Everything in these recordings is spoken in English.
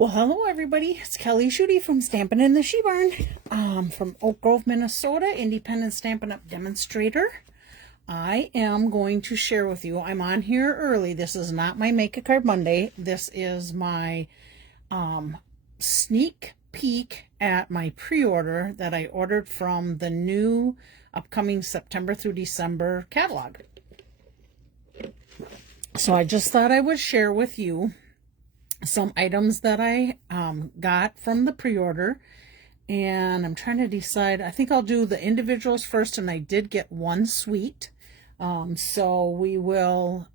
Well, hello everybody. It's Kelly Schudi from Stampin' in the She Barn, from Oak Grove, Minnesota, independent Stampin' Up demonstrator. I am going to share with you, I'm on here early. This is not my Make a Card Monday. This is my sneak peek at my pre-order that I ordered from the new upcoming September through December catalog. So I just thought I would share with you some items that I got from the pre-order, and I'm trying to decide. I think I'll do the individuals first, and I did get one suite, so we will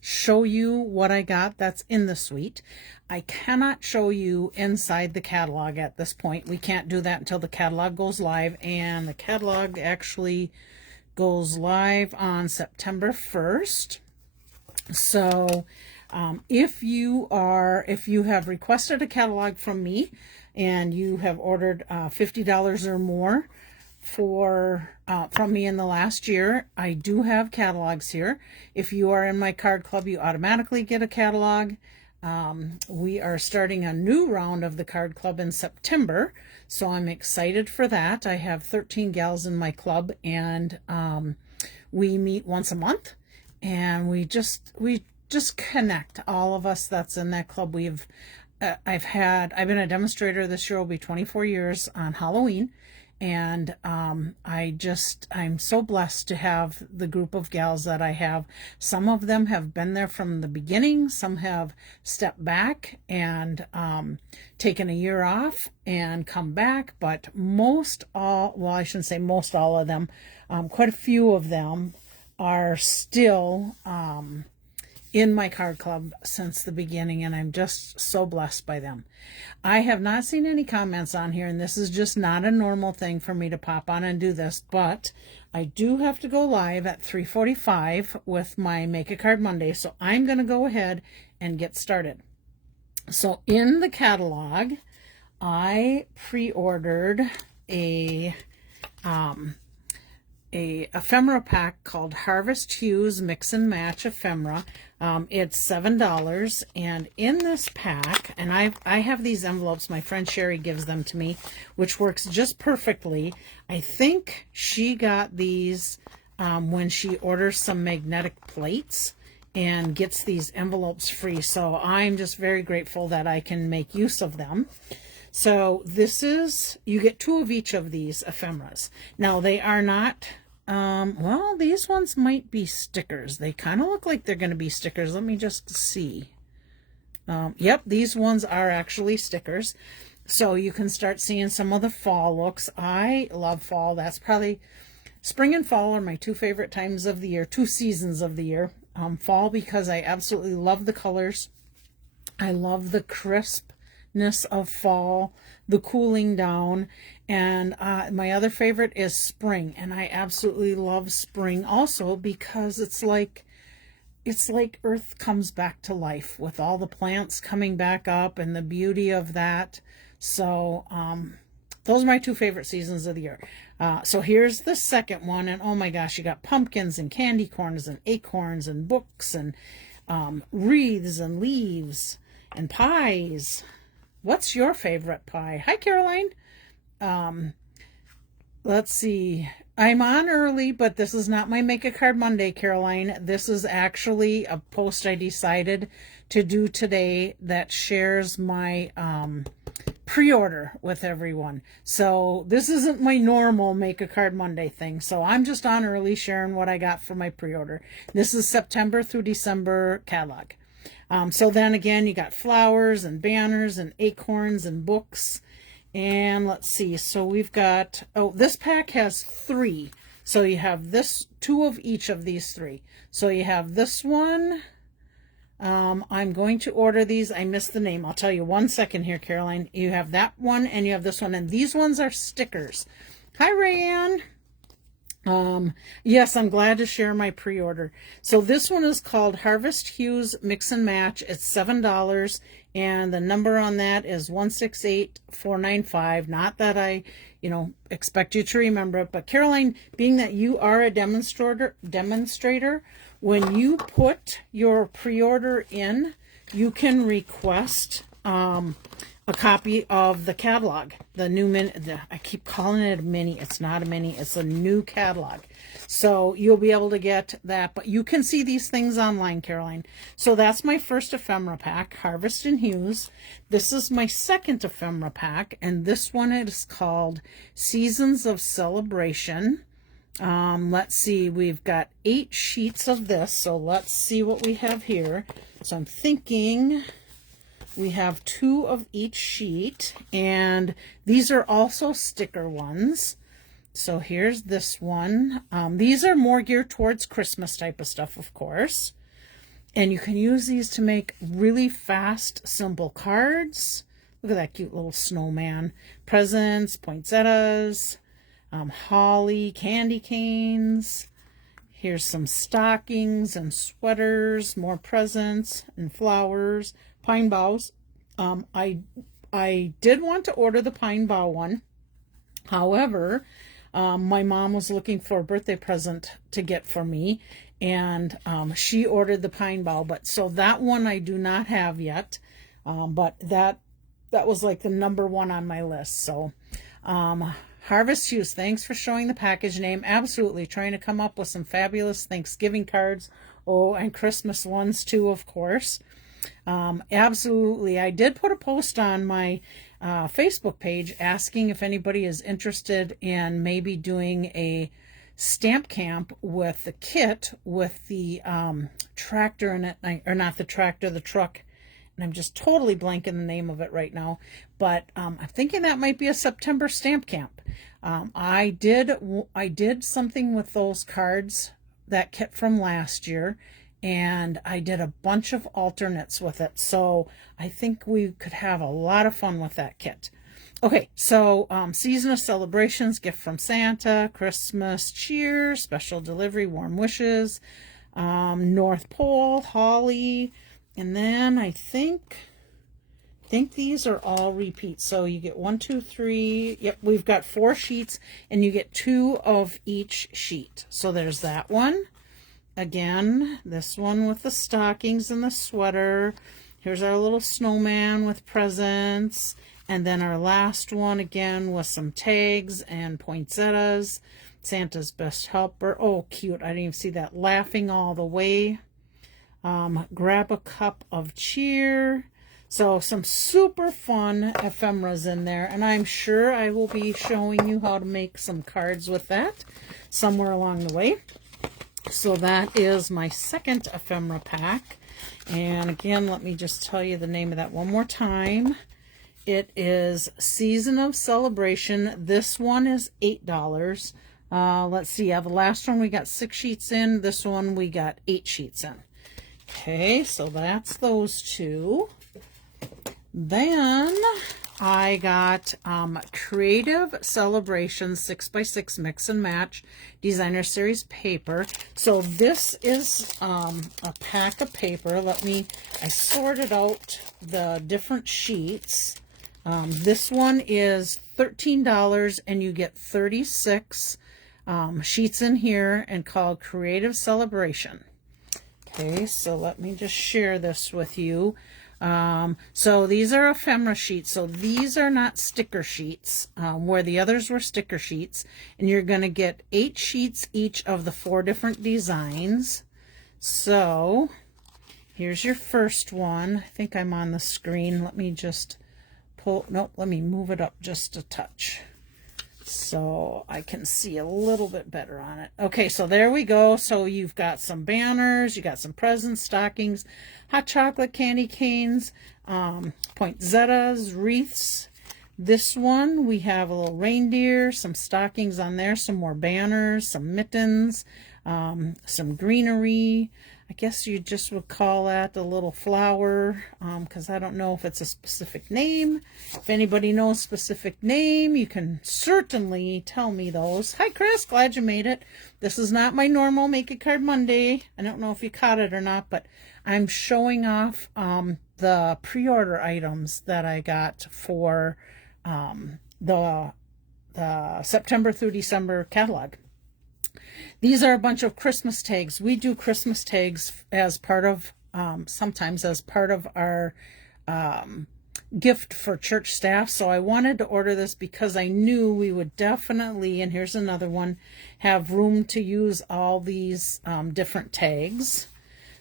show you what I got that's in the suite. I cannot show you inside the catalog at this point. We can't do that until the catalog goes live, and the catalog actually goes live on September 1st. So if you have requested a catalog from me and you have ordered $50 or more from me in the last year, I do have catalogs here. If you are in my card club, you automatically get a catalog. We are starting a new round of the card club in September, so I'm excited for that. I have 13 gals in my club, and we meet once a month, and we just connect, all of us that's in that club. I've been a demonstrator. This year will be 24 years on Halloween, and I'm so blessed to have the group of gals that I have. Some of them have been there from the beginning, some have stepped back and taken a year off and come back, but I shouldn't say most all of them, quite a few of them are still in my card club since the beginning, and I'm just so blessed by them. I have not seen any comments on here, and this is just not a normal thing for me to pop on and do this, but I do have to go live at 3:45 with my Make a Card Monday, so I'm going to go ahead and get started. So in the catalog, I pre-ordered a ephemera pack called Harvest Hues Mix and Match Ephemera. It's $7, and in this pack, and I have these envelopes, my friend Sherry gives them to me, which works just perfectly. I think she got these when she orders some magnetic plates and gets these envelopes free, so I'm just very grateful that I can make use of them. So you get 2 of each of these ephemeras. Now they are not, well, these ones might be stickers. They kind of look like they're going to be stickers. Let me just see. Yep, these ones are actually stickers. So you can start seeing some of the fall looks. I love fall. That's probably, spring and fall are my 2 favorite times of the year, 2 seasons of the year. Fall because I absolutely love the colors. I love the crispness of fall, the cooling down, and my other favorite is spring, and I absolutely love spring also because it's like Earth comes back to life with all the plants coming back up and the beauty of that. So those are my 2 favorite seasons of the year. So here's the second one, and oh my gosh, you got pumpkins and candy corns and acorns and books and wreaths and leaves and pies. What's your favorite pie? Hi, Caroline. Let's see. I'm on early, but this is not my Make a Card Monday, Caroline. This is actually a post I decided to do today that shares my pre-order with everyone. So this isn't my normal Make a Card Monday thing. So I'm just on early sharing what I got for my pre-order. This is September through December catalog. So then again, you got flowers and banners and acorns and books. And let's see, so we've got, this pack has 3. So you have 2 of each of these 3. So you have this one. I'm going to order these. I missed the name. I'll tell you 1 second here, Caroline. You have that one and you have this one. And these ones are stickers. Hi, Rayanne. Yes, I'm glad to share my pre-order. So this one is called Harvest Hues Mix and Match. It's $7, and the number on that is 168495. Not that I, expect you to remember it, but Caroline, being that you are a demonstrator, when you put your pre-order in, you can request a copy of the catalog, the new mini. I keep calling it a mini. It's not a mini. It's a new catalog. So you'll be able to get that, but you can see these things online, Caroline. So that's my first ephemera pack, Harvest and Hues. This is my second ephemera pack, and this one is called Seasons of Celebration. Let's see, we've got 8 sheets of this, so let's see what we have here. So I'm thinking we have 2 of each sheet, and these are also sticker ones. So here's this one. These are more geared towards Christmas type of stuff, of course. And you can use these to make really fast, simple cards. Look at that cute little snowman. Presents, poinsettias, holly, candy canes. Here's some stockings and sweaters, more presents and flowers, pine boughs. I did want to order the pine bough one. However, my mom was looking for a birthday present to get for me, and she ordered the pine bough. But so that one I do not have yet. But that was like the #1 on my list. So Harvest Hues, thanks for showing the package name. Absolutely trying to come up with some fabulous Thanksgiving cards. Oh, and Christmas ones too, of course. Absolutely. I did put a post on my Facebook page asking if anybody is interested in maybe doing a stamp camp with the kit with the tractor in it, or not the tractor, the truck. And I'm just totally blanking the name of it right now. But I'm thinking that might be a September stamp camp. I did something with those cards, that kit from last year, and I did a bunch of alternates with it. So I think we could have a lot of fun with that kit. Okay, so Season of Celebrations, Gift from Santa, Christmas Cheer, Special Delivery, Warm Wishes, North Pole, Holly, and then I think these are all repeats. So you get 1, 2, 3. Yep, we've got 4 sheets, and you get 2 of each sheet. So there's that one. Again, this one with the stockings and the sweater. Here's our little snowman with presents. And then our last one again with some tags and poinsettias. Santa's Best Helper. Oh, cute. I didn't even see that. Laughing All the Way. Grab a Cup of Cheer. So some super fun ephemeras in there. And I'm sure I will be showing you how to make some cards with that somewhere along the way. So that is my second ephemera pack. And again, let me just tell you the name of that one more time. It is Season of Celebration. This one is $8. Let's see. Yeah, the last one we got 6 sheets in. This one we got 8 sheets in. Okay, so that's those 2. Then I got Creative Celebration 6x6 Mix and Match Designer Series paper. So this is a pack of paper. I sorted out the different sheets. This one is $13, and you get 36 sheets in here, and called Creative Celebration. Okay, so let me just share this with you. So these are ephemera sheets. So these are not sticker sheets, where the others were sticker sheets. And you're going to get 8 sheets each of the 4 different designs. So here's your first one. I think I'm on the screen. Let me just let me move it up just a touch so I can see a little bit better on it. Okay, so there we go. So you've got some banners, you got some presents, stockings, hot chocolate, candy canes, poinsettias, wreaths. This one, we have a little reindeer, some stockings on there, some more banners, some mittens, some greenery. I guess you just would call that a little flower, because I don't know if it's a specific name. If anybody knows a specific name, you can certainly tell me those. Hi, Chris. Glad you made it. This is not my normal Make a Card Monday. I don't know if you caught it or not, but I'm showing off the pre-order items that I got for the September through December catalog. These are a bunch of Christmas tags. We do Christmas tags as part of, sometimes as part of our gift for church staff. So I wanted to order this because I knew we would definitely, and here's another one, have room to use all these different tags.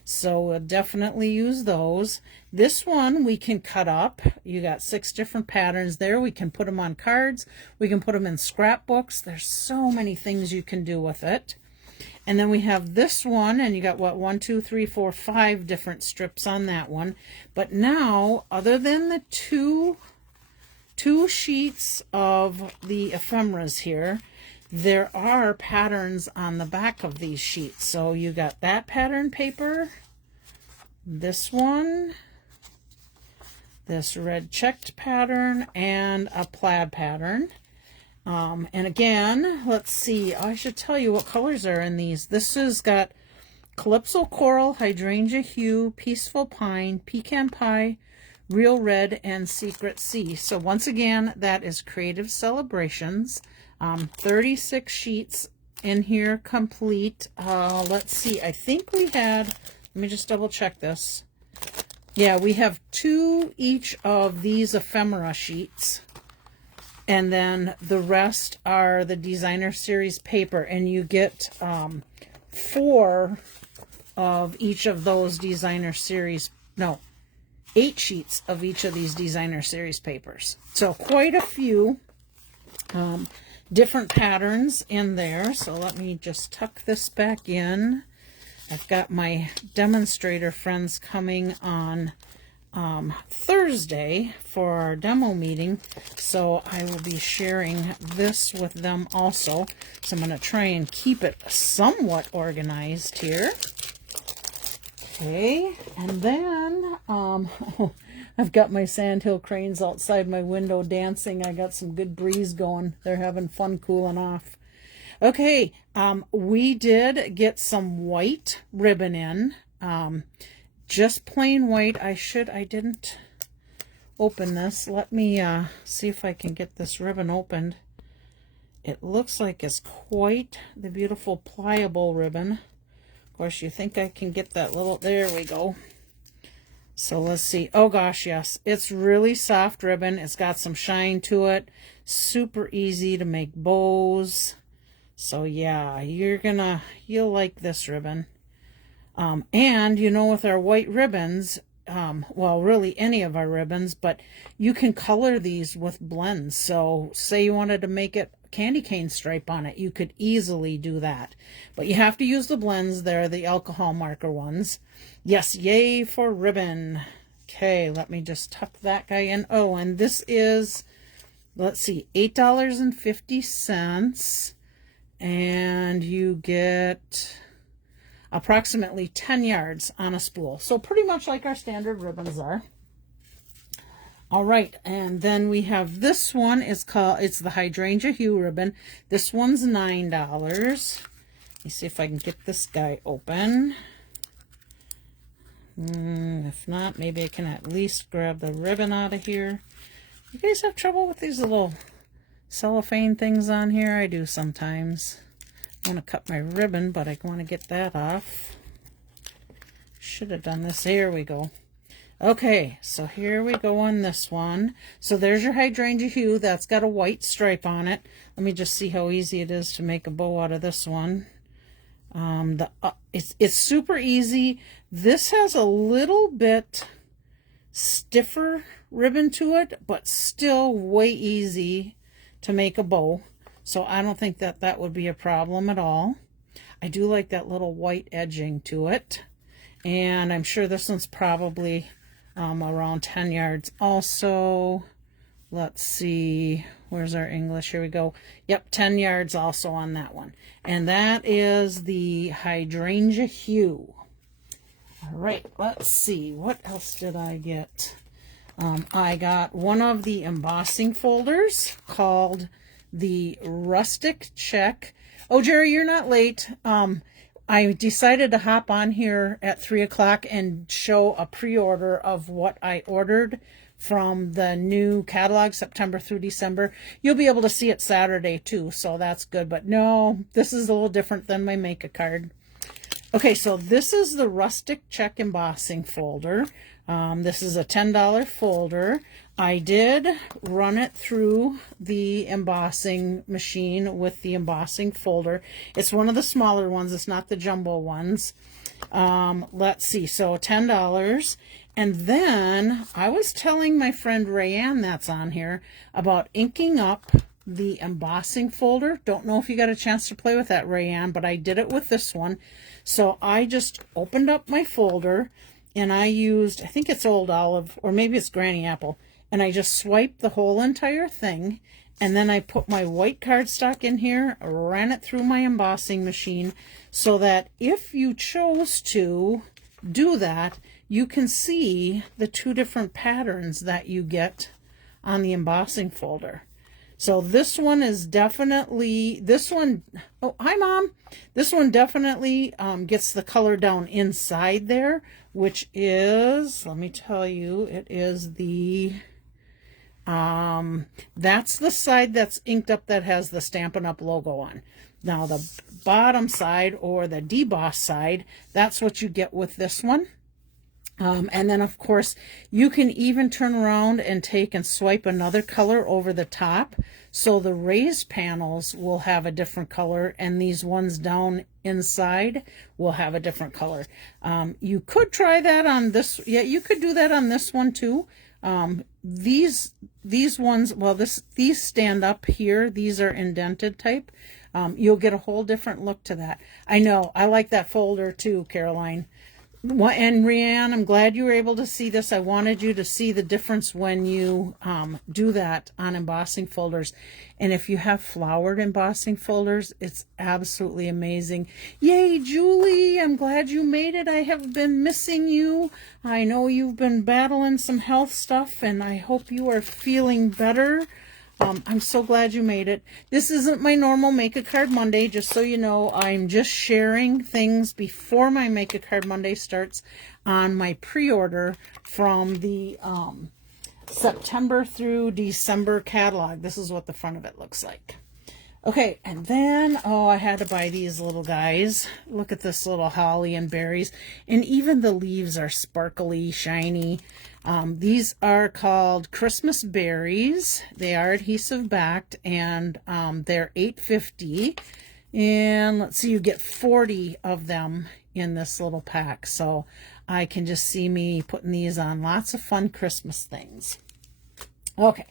So we'll definitely use those. This one we can cut up. You got 6 different patterns there. We can put them on cards. We can put them in scrapbooks. There's so many things you can do with it. And then we have this one, and you got what, 1, 2, 3, 4, 5 different strips on that one. But now, other than the two sheets of the ephemeras here, there are patterns on the back of these sheets. So you got that pattern paper, this one, this red checked pattern, and a plaid pattern. And again, let's see, I should tell you what colors are in these. This has got Calypso Coral, Hydrangea Hue, Peaceful Pine, Pecan Pie, Real Red, and Secret Sea. So once again, that is Creative Celebrations. 36 sheets in here complete. Let's see, I think we had, let me just double check this. Yeah, we have 2 each of these ephemera sheets. And then the rest are the designer series paper, and you get 4 of each of those designer series, no, 8 sheets of each of these designer series papers. So quite a few different patterns in there. So let me just tuck this back in. I've got my demonstrator friends coming on Thursday for our demo meeting, so I will be sharing this with them also. So I'm going to try and keep it somewhat organized here. Okay, and then I've got my sandhill cranes outside my window dancing. I got some good breeze going. They're having fun cooling off. Okay, we did get some white ribbon in. Just plain white. I didn't open this. Let me see if I can get this ribbon opened. It looks like it's quite the beautiful pliable ribbon. Of course, you think I can get that little, there we go. So let's see. Oh gosh, yes. It's really soft ribbon. It's got some shine to it. Super easy to make bows. So yeah, you'll like this ribbon. And, you know, with our white ribbons, well, really any of our ribbons, but you can color these with blends. So say you wanted to make it candy cane stripe on it, you could easily do that. But you have to use the blends. They're the alcohol marker ones. Yes, yay for ribbon. Okay, let me just tuck that guy in. Oh, and this is, let's see, $8.50. And you get approximately 10 yards on a spool. So pretty much like our standard ribbons are. All right, and then we have this one. It's the Hydrangea Hue ribbon. This one's $9. Let me see if I can get this guy open. If not, maybe I can at least grab the ribbon out of here. You guys have trouble with these little cellophane things on here? I do sometimes. I want to cut my ribbon, but I want to get that off. Should have done this. Here we go. Okay, so here we go on this one. So there's your Hydrangea Hue. That's got a white stripe on it. Let me just see how easy it is to make a bow out of this one. It's super easy. This has a little bit stiffer ribbon to it, but still way easy to make a bow. So I don't think that would be a problem at all. I do like that little white edging to it. And I'm sure this one's probably around 10 yards also. Let's see, where's our English? Here we go. Yep, 10 yards also on that one. And that is the Hydrangea Hue. All right, let's see, what else did I get? I got one of the embossing folders called the Rustic Check. Oh, Jerry, you're not late. I decided to hop on here at 3 o'clock and show a pre-order of what I ordered from the new catalog, September through December. You'll be able to see it Saturday too, so that's good. But no, this is a little different than my Make a Card. Okay, so this is the Rustic Check embossing folder. This is a $10 folder. I did run it through the embossing machine with the embossing folder. It's one of the smaller ones. It's not the jumbo ones. Let's see. So $10. And then I was telling my friend Rayanne that's on here about inking up the embossing folder. Don't know if you got a chance to play with that, Rayanne, but I did it with this one. So I just opened up my folder and I used, I think it's Old Olive or maybe it's Granny Apple, and I just swiped the whole entire thing, and then I put my white cardstock in here, ran it through my embossing machine so that if you chose to do that, you can see the two different patterns that you get on the embossing folder. So this one is definitely, this one, oh, hi Mom. This one definitely gets the color down inside there, which is, let me tell you, it is the, that's the side that's inked up that has the Stampin' Up logo on. Now the bottom side or the deboss side, that's what you get with this one. And then, of course, you can even turn around and take and swipe another color over the top. So the raised panels will have a different color, and these ones down inside will have a different color. You could try that on this. Yeah, you could do that on this one too. These ones, well, these stand up here. These are indented type. You'll get a whole different look to that. I know. I like that folder too, Caroline. And Rianne, I'm glad you were able to see this. I wanted you to see the difference when you do that on embossing folders. And if you have flowered embossing folders, it's absolutely amazing. Yay, Julie, I'm glad you made it. I have been missing you. I know you've been battling some health stuff, and I hope you are feeling better. I'm so glad you made it. This isn't my normal Make a Card Monday, just so you know. I'm just sharing things before my Make a Card Monday starts on my pre-order from the September through December catalog. This is what the front of it looks like. Okay, and then, oh, I had to buy these little guys. Look at this little holly and berries. And even the leaves are sparkly, shiny. These are called Christmas berries. They are adhesive backed, and they're $8.50. And let's see, you get 40 of them in this little pack. So I can just see me putting these on lots of fun Christmas things. Okay,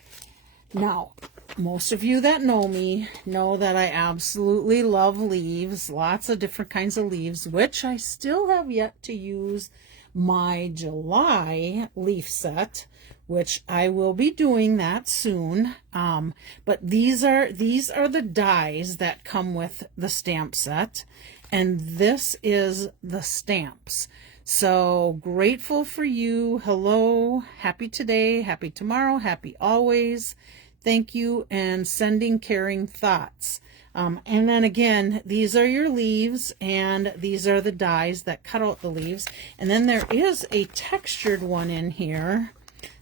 now, most of you that know me know that I absolutely love leaves, lots of different kinds of leaves, which I still have yet to use my July leaf set, which I will be doing that soon. But these are the dies that come with the stamp set, and this is the stamps. So grateful for you. Hello, happy today, happy tomorrow, happy always. Thank you, and sending caring thoughts. And then again, these are your leaves, and these are the dies that cut out the leaves. And then there is a textured one in here.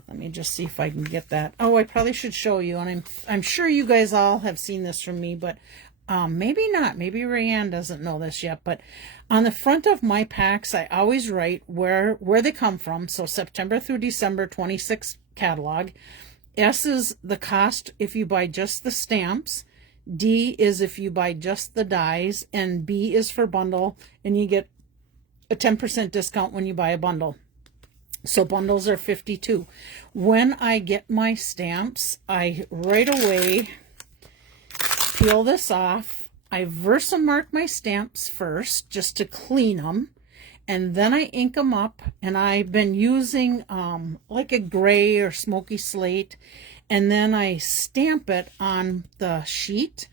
Let me just see if I can get that. Oh, I probably should show you, and I'm sure you guys all have seen this from me, but maybe not. Maybe Rayanne doesn't know this yet. But on the front of my packs, I always write where they come from. So September through December 26 catalog. S is the cost if you buy just the stamps. D is if you buy just the dies, and B is for bundle, and you get a 10% discount when you buy a bundle. So bundles are $52. When I get my stamps, I right away peel this off. I Versamark my stamps first just to clean them, and then I ink them up, and I've been using like a gray or smoky slate, and then I stamp it on the sheet,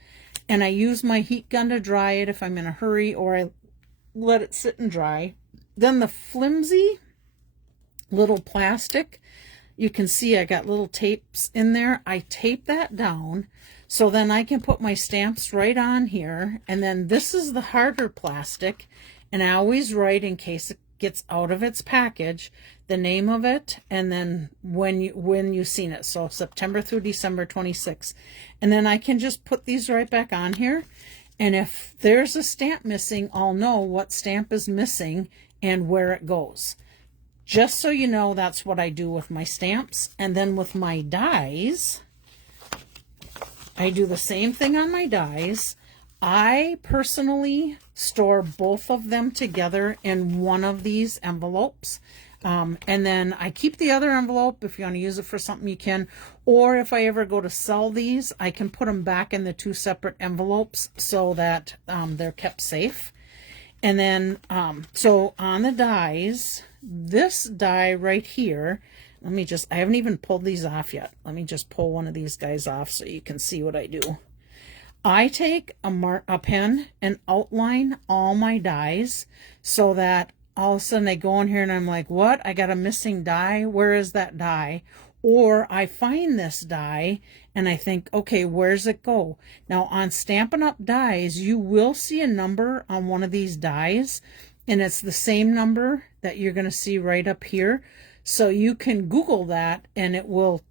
and I use my heat gun to dry it if I'm in a hurry, or I let it sit and dry. Then the flimsy little plastic, you can see I got little tapes in there. I tape that down so then I can put my stamps right on here. And then this is the harder plastic, and I always write, in case it gets out of its package, the name of it, and then when you've seen it. So September through December 26. And then I can just put these right back on here. And if there's a stamp missing, I'll know what stamp is missing and where it goes. just so you know, that's what I do with my stamps. And then with my dies, I do the same thing on my dies. I personally store both of them together in one of these envelopes. And then I keep the other envelope. If you want to use it for something, you can. Or if I ever go to sell these, I can put them back in the two separate envelopes so that they're kept safe. And then, so on the dies, this die right here, I haven't even pulled these off yet. Let me just pull one of these guys off so you can see what I do. I take a pen and outline all my dies so that all of a sudden I go in here and I'm like, what? I got a missing die. Where is that die? Or I find this die and I think, okay, where's it go? Now on Stampin' Up! Dies, you will see a number on one of these dies, and it's the same number that you're going to see right up here. So you can Google that and it will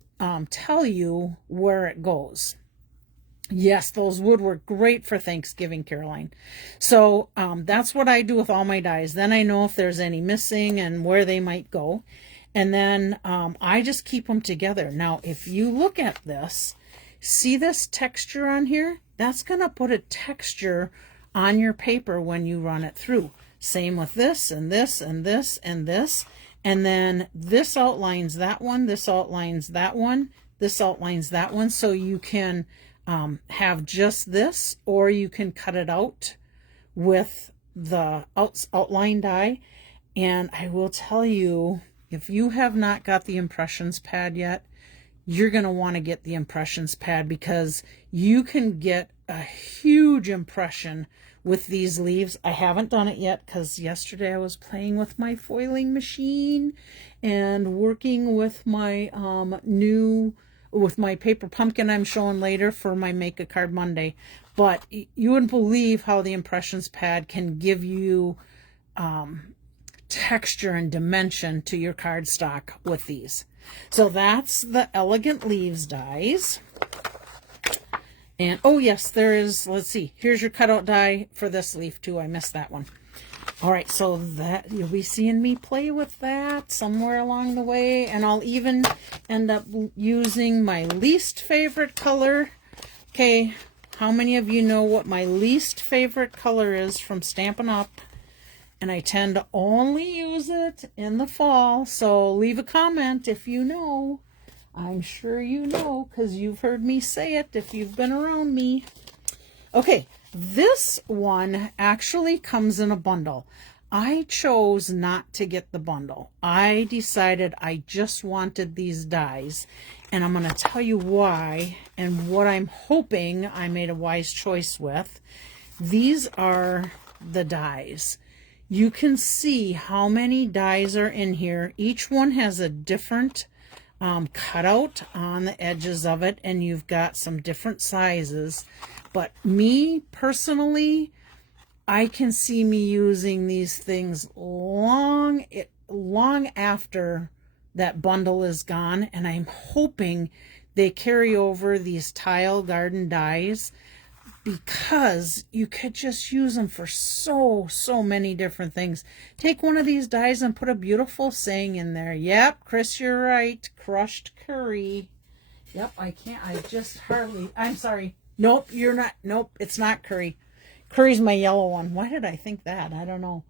tell you where it goes. Yes, those would work great for Thanksgiving, Caroline. So that's what I do with all my dies. Then I know if there's any missing and where they might go. And then I just keep them together. Now, if you look at this, see this texture on here? That's going to put a texture on your paper when you run it through. Same with this and this and this and this. And then this outlines that one, this outlines that one, this outlines that one. So you can have just this, or you can cut it out with the outline die. And I will tell you, if you have not got the impressions pad yet, you're going to want to get the impressions pad, because you can get a huge impression with these leaves. I haven't done it yet because yesterday I was playing with my foiling machine and working with my with my paper pumpkin I'm showing later for my Make a Card Monday. But you wouldn't believe how the impressions pad can give you texture and dimension to your cardstock with these. So that's the Elegant Leaves dies. And oh yes, there is, let's see, here's your cutout die for this leaf too. I missed that one. All right, so that you'll be seeing me play with that somewhere along the way, and I'll even end up using my least favorite color. Okay, how many of you know what my least favorite color is from Stampin' Up? And I tend to only use it in the fall, so leave a comment if you know. I'm sure you know, because you've heard me say it if you've been around me. Okay, this one actually comes in a bundle. I chose not to get the bundle. I decided I just wanted these dies, and I'm going to tell you why and what I'm hoping I made a wise choice with. These are the dies. You can see how many dies are in here. Each one has a different cutout on the edges of it, and you've got some different sizes. But me personally, I can see me using these things long after that bundle is gone, and I'm hoping they carry over these tile garden dies, because you could just use them for so many different things. Take one of these dies and put a beautiful saying in there. Yep, Chris, you're right. Crushed curry. Yep, I'm sorry. Nope, you're not. Nope, it's not curry. Curry's my yellow one. Why did I think that? I don't know.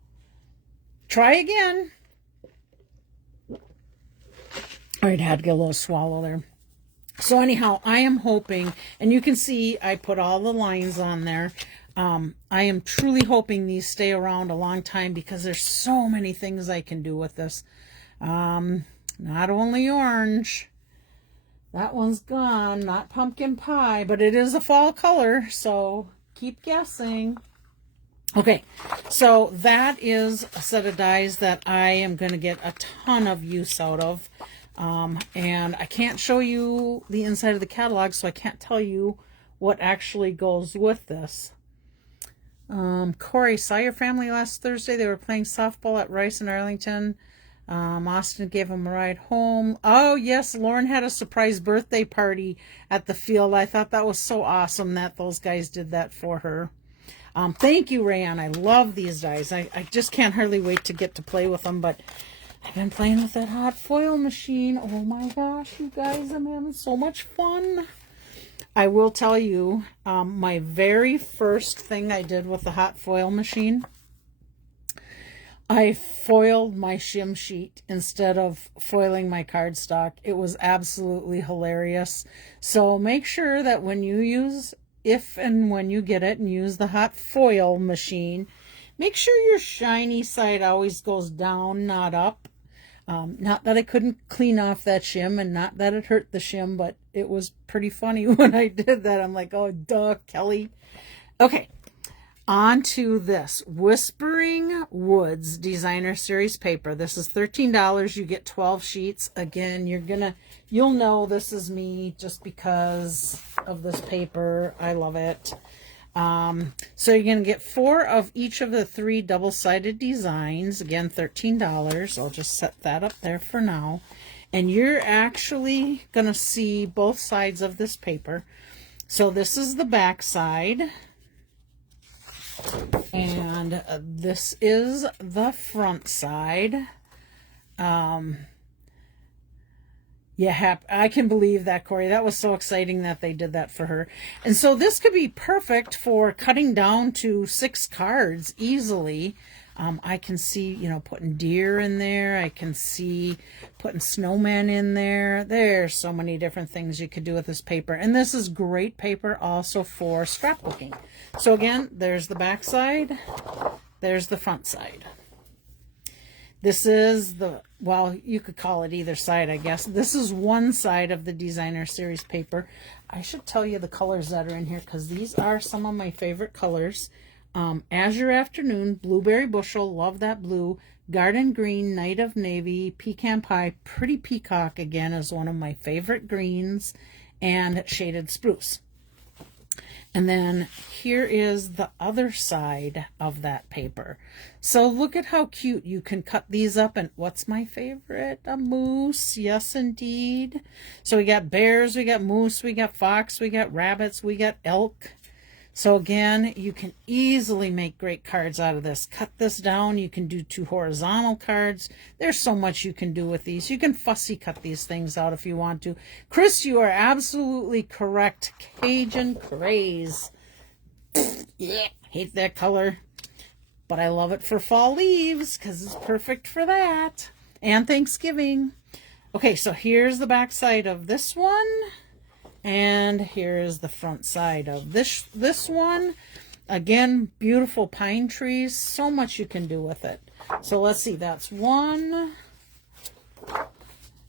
Try again. All right, I had to get a little swallow there. So anyhow, I am hoping, and you can see I put all the lines on there. I am truly hoping these stay around a long time, because there's so many things I can do with this. Not only orange. That one's gone. Not pumpkin pie, but it is a fall color, so keep guessing. Okay, so that is a set of dies that I am going to get a ton of use out of. And I can't show you the inside of the catalog, so I can't tell you what actually goes with this. Corey, saw your family last Thursday. They were playing softball at Rice in Arlington. Austin gave them a ride home. Oh, yes, Lauren had a surprise birthday party at the field. I thought that was so awesome that those guys did that for her. Thank you, Rayanne. I love these dies. I just can't hardly wait to get to play with them, but I've been playing with that hot foil machine. Oh my gosh, you guys, I'm having so much fun. I will tell you, my very first thing I did with the hot foil machine, I foiled my shim sheet instead of foiling my cardstock. It was absolutely hilarious. So make sure that when you use, if and when you get it and use the hot foil machine, make sure your shiny side always goes down, not up. Not that I couldn't clean off that shim and not that it hurt the shim, but it was pretty funny when I did that. I'm like, oh, duh, Kelly. Okay, on to this Whispering Woods Designer Series paper. This is $13. You get 12 sheets. Again, you'll know this is me just because of this paper. I love it. So you're going to get 4 of each of the 3 double-sided designs. Again, $13. I'll just set that up there for now. And you're actually going to see both sides of this paper. So this is the back side. And this is the front side. Yeah, I can believe that, Corey. That was so exciting that they did that for her. And so this could be perfect for cutting down to 6 cards easily. I can see, putting deer in there. I can see putting snowmen in there. There's so many different things you could do with this paper. And this is great paper also for scrapbooking. So again, there's the back side. There's the front side. This is well, you could call it either side, I guess. This is one side of the Designer Series paper. I should tell you the colors that are in here because these are some of my favorite colors. Azure Afternoon, Blueberry Bushel, love that blue. Garden Green, Night of Navy, Pecan Pie, Pretty Peacock, again, is one of my favorite greens. And Shaded Spruce. And then here is the other side of that paper. So look at how cute. You can cut these up. And what's my favorite? A moose. Yes, indeed. So we got bears, we got moose, we got fox, we got rabbits, we got elk. So again, you can easily make great cards out of this. Cut this down. You can do 2 horizontal cards. There's so much you can do with these. You can fussy cut these things out if you want to. Chris, you are absolutely correct. Cajun Craze. Yeah, hate that color. But I love it for fall leaves because it's perfect for that. And Thanksgiving. Okay, so here's the back side of this one. And here's the front side of this one. Again, beautiful pine trees. So much you can do with it. So let's see. That's 1,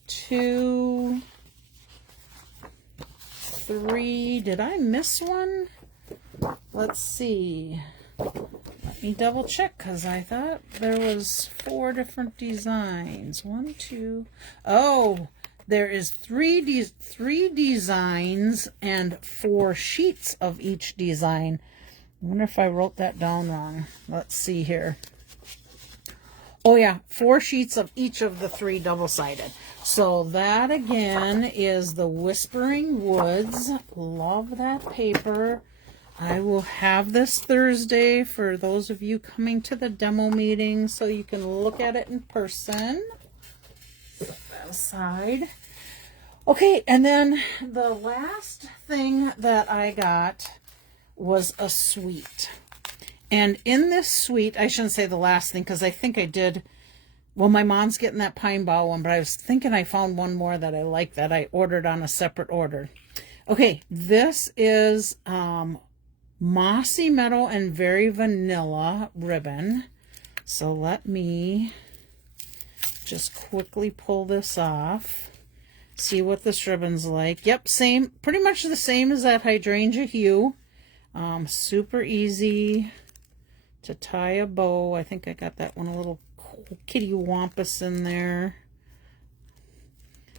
2, 3. Did I miss one? Let's see. Let me double check because I thought there was 4 different designs. 1, 2. Oh, there is 3 designs and 4 sheets of each design. I wonder if I wrote that down wrong. Let's see here. Oh yeah, 4 sheets of each of the 3 double-sided. So that again is the Whispering Woods. Love that paper. I will have this Thursday for those of you coming to the demo meeting so you can look at it in person. Put that aside. Okay, and then the last thing that I got was a suite. And in this suite, I shouldn't say the last thing because I think I did, well, my mom's getting that pine bough one, but I was thinking I found one more that I like that I ordered on a separate order. Okay, this is Mossy Meadow and Very Vanilla ribbon. So let me just quickly pull this off. See what this ribbon's like. Yep, same, pretty much the same as that Hydrangea Hue. Super easy to tie a bow. I think I got that one a little kitty wampus in there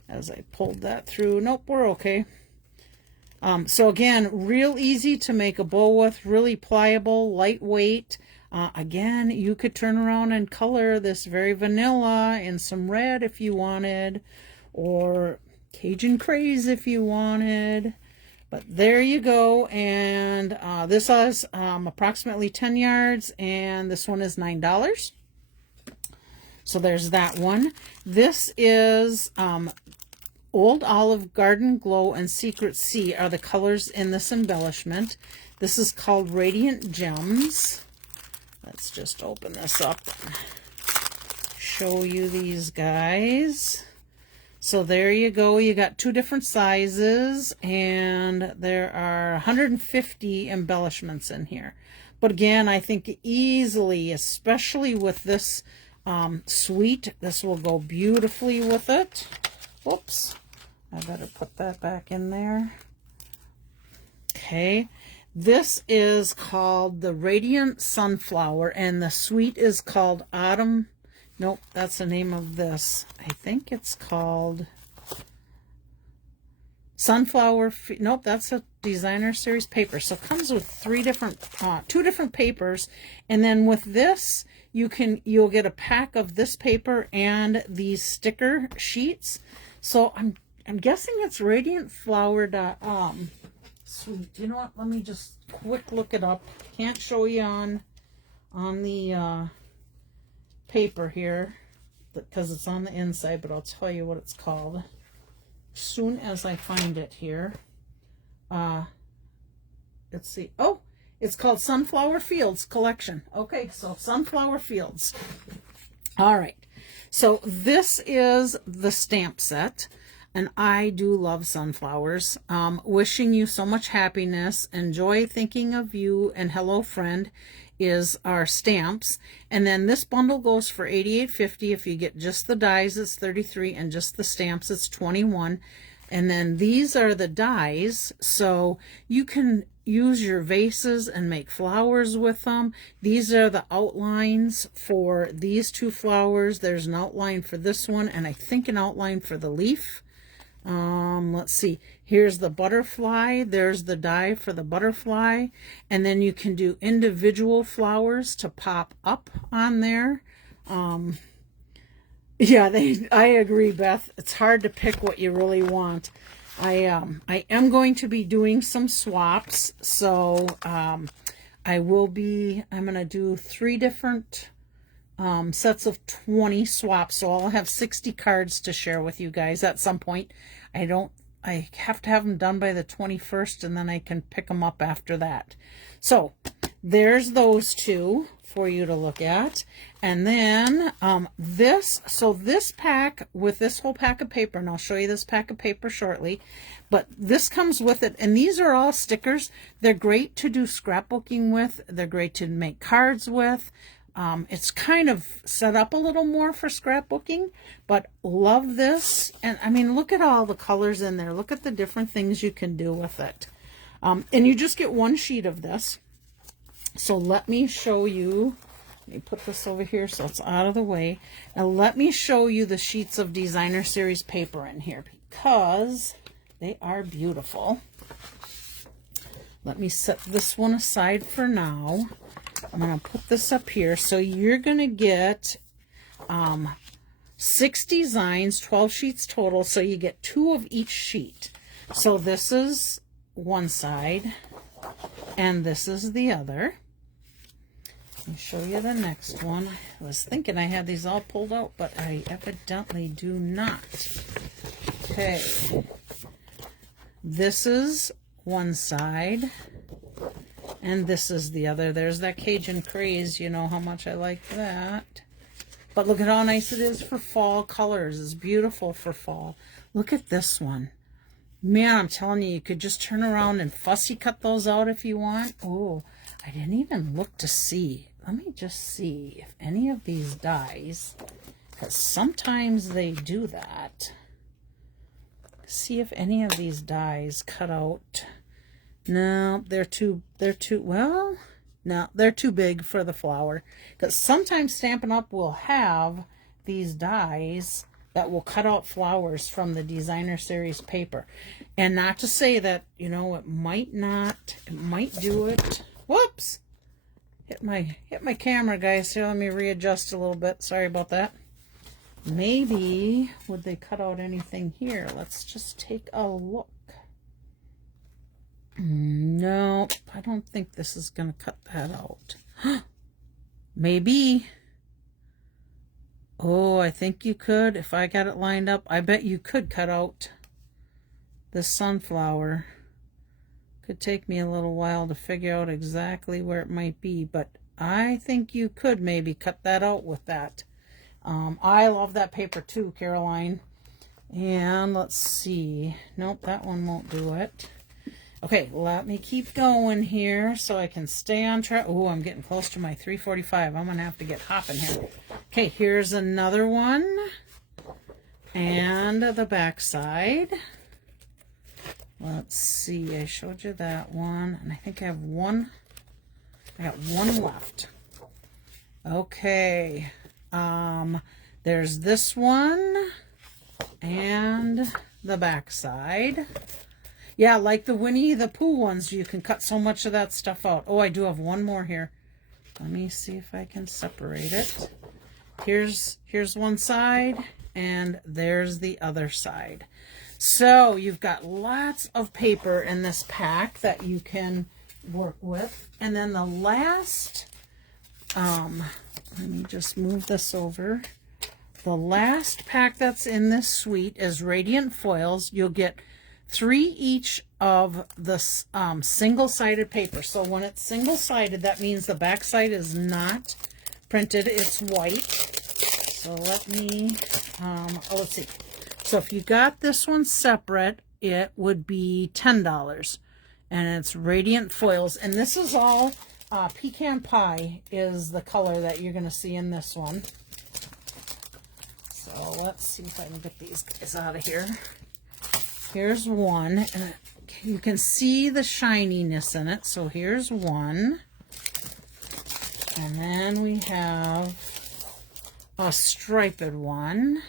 as I pulled that through. Nope, we're okay. So again, real easy to make a bow with, really pliable, lightweight. Again, you could turn around and color this Very Vanilla in some red if you wanted, or Cajun Craze if you wanted. But there you go. And this is approximately 10 yards, and this one is $9. So there's that one. This is Old Olive, Garden Glow, and Secret Sea are the colors in this embellishment. This is called Radiant Gems. Let's just open this up and show you these guys. So there you go. You got 2 different sizes, and there are 150 embellishments in here. But again, I think easily, especially with this suite, this will go beautifully with it. Oops. I better put that back in there. Okay. This is called the Radiant Sunflower, and the suite is called Autumn. Nope, that's the name of this. I think it's called Sunflower. Nope, that's a designer series paper. So it comes with 2 different papers, and then with this, you'll get a pack of this paper and these sticker sheets. So I'm guessing it's Radiant Flower. Sweet. You know what? Let me just quick look it up. Can't show you on the paper here because it's on the inside, but I'll tell you what it's called as soon as I find it here. Let's see. Oh, it's called Sunflower Fields Collection. Okay, so Sunflower Fields. All right. So this is the stamp set, and I do love sunflowers. Wishing you so much happiness, enjoy thinking of you, and hello friend is our stamps. And then this bundle goes for $88.50. If you get just the dies, it's $33, and just the stamps, it's $21. And then these are the dies, so you can use your vases and make flowers with them. These are the outlines for these 2 flowers. There's an outline for this one, and I think an outline for the leaf. Let's see. Here's the butterfly. There's the die for the butterfly. And then you can do individual flowers to pop up on there. Yeah, I agree, Beth. It's hard to pick what you really want. I am going to be doing some swaps, so I'm going to do 3 different sets of 20 swaps, so I'll have 60 cards to share with you guys at some point. I have to have them done by the 21st, and then I can pick them up after that. So there's those 2 for you to look at. And then this pack with this whole pack of paper, and I'll show you this pack of paper shortly, but this comes with it, and these are all stickers. They're great to do scrapbooking with. They're great to make cards with. It's kind of set up a little more for scrapbooking, but love this. And I mean, look at all the colors in there. Look at the different things you can do with it. And you just get 1 sheet of this. So let me show you. Let me put this over here so it's out of the way. Now let me show you the sheets of designer series paper in here because they are beautiful. Let me set this one aside for now. I'm going to put this up here. So you're going to get 6 designs, 12 sheets total. So you get 2 of each sheet. So this is one side and this is the other. Let me show you the next one. I was thinking I had these all pulled out, but I evidently do not. Okay. This is one side, and this is the other. There's that Cajun Craze. You know how much I like that. But look at how nice it is for fall colors. It's beautiful for fall. Look at this one. Man, I'm telling you, you could just turn around and fussy cut those out if you want. Oh, I didn't even look to see. Let me just see if any of these dies, because sometimes they do that. See if any of these dies cut out. No, they're too, well, no, they're too big for the flower. Because sometimes Stampin' Up! Will have these dies that will cut out flowers from the designer series paper. And not to say that, you know, it might not, it might do it. Whoops! Hit my camera, guys. Here, let me readjust a little bit. Sorry about that. Maybe, would they cut out anything here? Let's just take a look. No, I don't think this is going to cut that out. Maybe. Oh, I think you could, if I got it lined up, I bet you could cut out this sunflower. Could take me a little while to figure out exactly where it might be, but I think you could maybe cut that out with that. I love that paper too, Caroline. And let's see. Nope, that one won't do it. Okay, let me keep going here so I can stay on track. Oh, I'm getting close to my 3:45. I'm going to have to get hopping here. Okay, here's another one. And the back side. Let's see, I showed you that one, and I think I have one. I got one left. Okay, there's this one and the back side. Yeah, like the Winnie the Pooh ones, you can cut so much of that stuff out. Oh, I do have one more here. Let me see if I can separate it. Here's one side, and there's the other side. So you've got lots of paper in this pack that you can work with. And then the last, let me just move this over. The last pack that's in this suite is Radiant Foils. You'll get 3 each of the single-sided paper. So when it's single-sided, that means the back side is not printed, it's white. So let me, let's see. So if you got this one separate, it would be $10. And it's Radiant Foils. And this is all Pecan Pie is the color that you're going to see in this one. So let's see if I can get these guys out of here. Here's one. And you can see the shininess in it. So here's one. And then we have a striped one.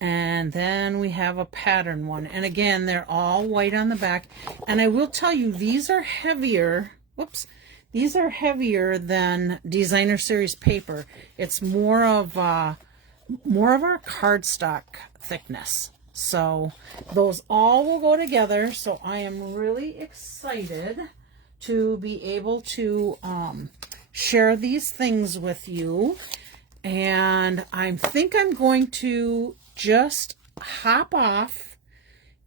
And then we have a pattern one. And again, they're all white on the back. And I will tell you, these are heavier. Whoops. These are heavier than Designer Series paper. It's more of our cardstock thickness. So those all will go together. So I am really excited to be able to share these things with you. And I think I'm going to just hop off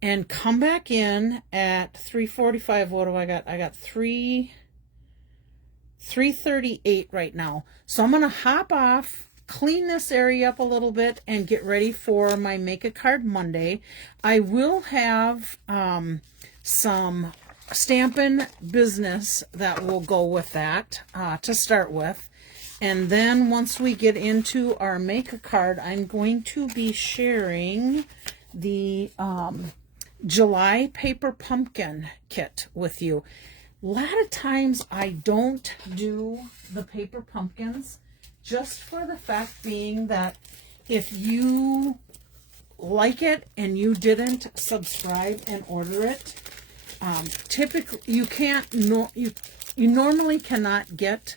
and come back in at 3:45. What do I got? I got 3:38 right now. So I'm going to hop off, clean this area up a little bit, and get ready for my Make a Card Monday. I will have some Stampin' business that will go with that to start with. And then once we get into our Make a Card, I'm going to be sharing the July Paper Pumpkin Kit with you. A lot of times I don't do the paper pumpkins, just for the fact being that if you like it and you didn't subscribe and order it, typically you can't, you normally cannot get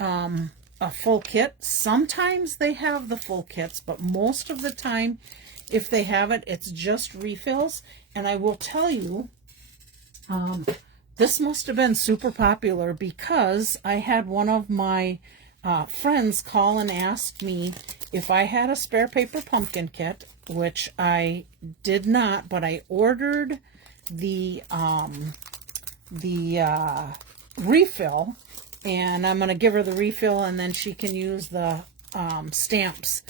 a full kit. Sometimes they have the full kits, but most of the time, if they have it, it's just refills. And I will tell you, this must have been super popular because I had one of my friends call and ask me if I had a spare paper pumpkin kit, which I did not, but I ordered the refill. And I'm going to give her the refill, and then she can use the stamps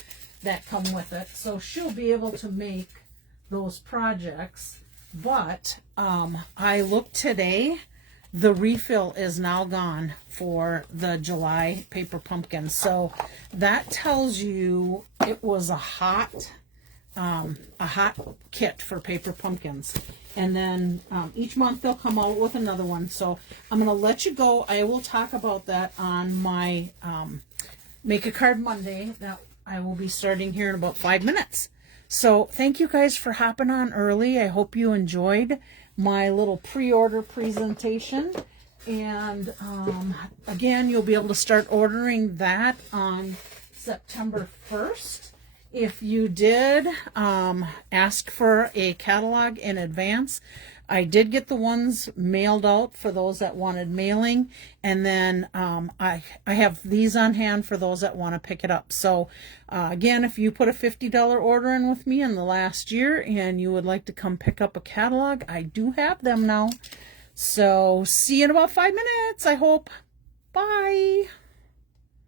that come with it. So she'll be able to make those projects. But I looked today, the refill is now gone for the July Paper Pumpkin. So that tells you it was a hot kit for paper pumpkins. And then each month they'll come out with another one. So I'm going to let you go. I will talk about that on my Make a Card Monday that I will be starting here in about 5 minutes. So thank you guys for hopping on early. I hope you enjoyed my little pre-order presentation. And again, you'll be able to start ordering that on September 1st. If you did ask for a catalog in advance, I did get the ones mailed out for those that wanted mailing, and then I have these on hand for those that want to pick it up. So again, if you put a $50 order in with me in the last year and you would like to come pick up a catalog, I do have them now. So see you in about 5 minutes, I hope. Bye.